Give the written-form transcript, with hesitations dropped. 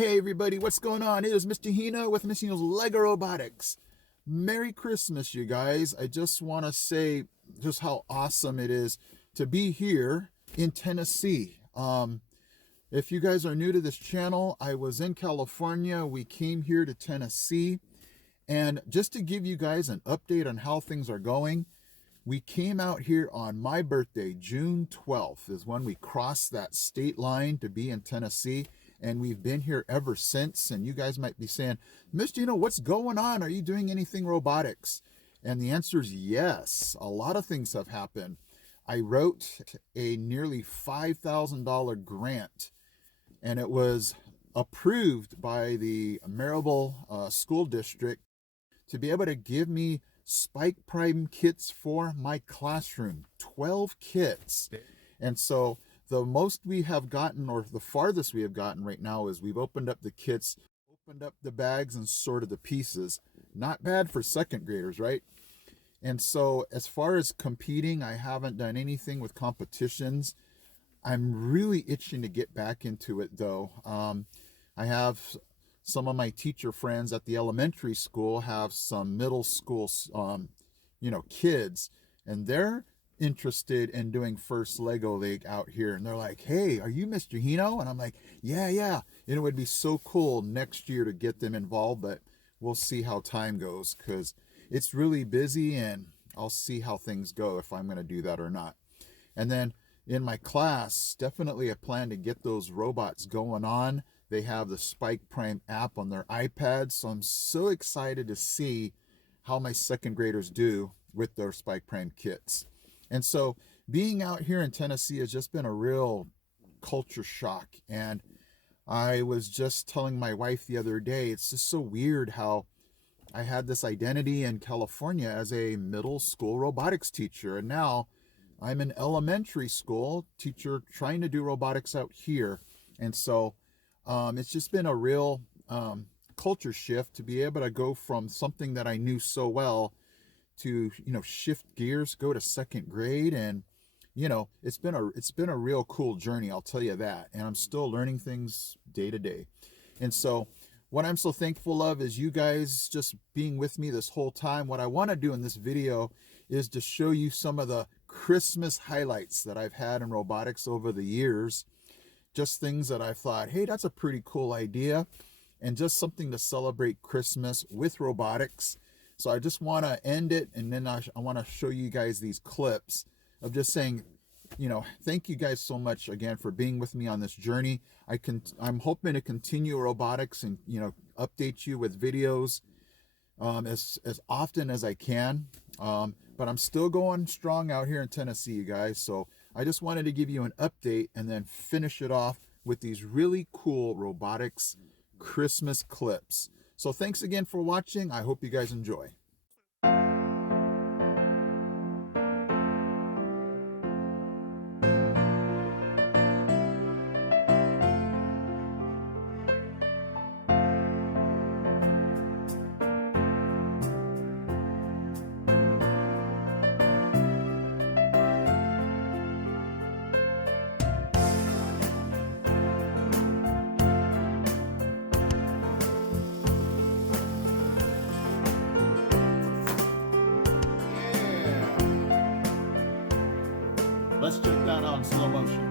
Hey everybody, what's going on? It is Mr. Hino with Mr. Hino's Lego Robotics. Merry Christmas, you guys. I just want to say just how awesome it is to be here in Tennessee. If you guys are new to this channel, I was in California. We came here to Tennessee. And just to give you guys an update on how things are going, we came out here on my birthday, June 12th, is when we crossed that state line to be in Tennessee. And we've been here ever since. And you guys might be saying, Mr. Hino, what's going on? Are you doing anything robotics? And the answer is yes. A lot of things have happened. I wrote a nearly $5,000 grant, and it was approved by the Marable School District to be able to give me Spike Prime kits for my classroom. 12 kits. And so the most we have gotten, or the farthest we have gotten right now, is we've opened up the kits, opened up the bags, and sorted the pieces. Not bad for second graders, right? And so as far as competing, I haven't done anything with competitions. I'm really itching to get back into it, though. I have some of my teacher friends at the elementary school have some middle school, kids, and they're interested in doing first Lego League out here. And they're like, hey, are you Mr. Hino? And I'm like, yeah. And it would be so cool next year to get them involved, but we'll see how time goes because it's really busy, and I'll see how things go if I'm going to do that or not. And then in my class, definitely a plan to get those robots going on. They have the Spike Prime app on their iPads, so I'm so excited to see how my second graders do with their Spike Prime kits. And so being out here in Tennessee has just been a real culture shock. And I was just telling my wife the other day, it's just so weird how I had this identity in California as a middle school robotics teacher. And now I'm an elementary school teacher trying to do robotics out here. And so it's just been a real culture shift to be able to go from something that I knew so well to shift gears, go to second grade, and it's been a real cool journey, I'll tell you that. And I'm still learning things day to day. And so what I'm so thankful of is you guys just being with me this whole time. What I want to do in this video is to show you some of the Christmas highlights that I've had in robotics over the years. Just things that I thought, hey, that's a pretty cool idea, and just something to celebrate Christmas with robotics. So I just want to end it, and then I want to show you guys these clips of just saying, thank you guys so much again for being with me on this journey. I'm hoping to continue robotics and update you with videos as often as I can. But I'm still going strong out here in Tennessee, you guys. So I just wanted to give you an update and then finish it off with these really cool robotics Christmas clips. So thanks again for watching. I hope you guys enjoy. Let's check that out in slow motion.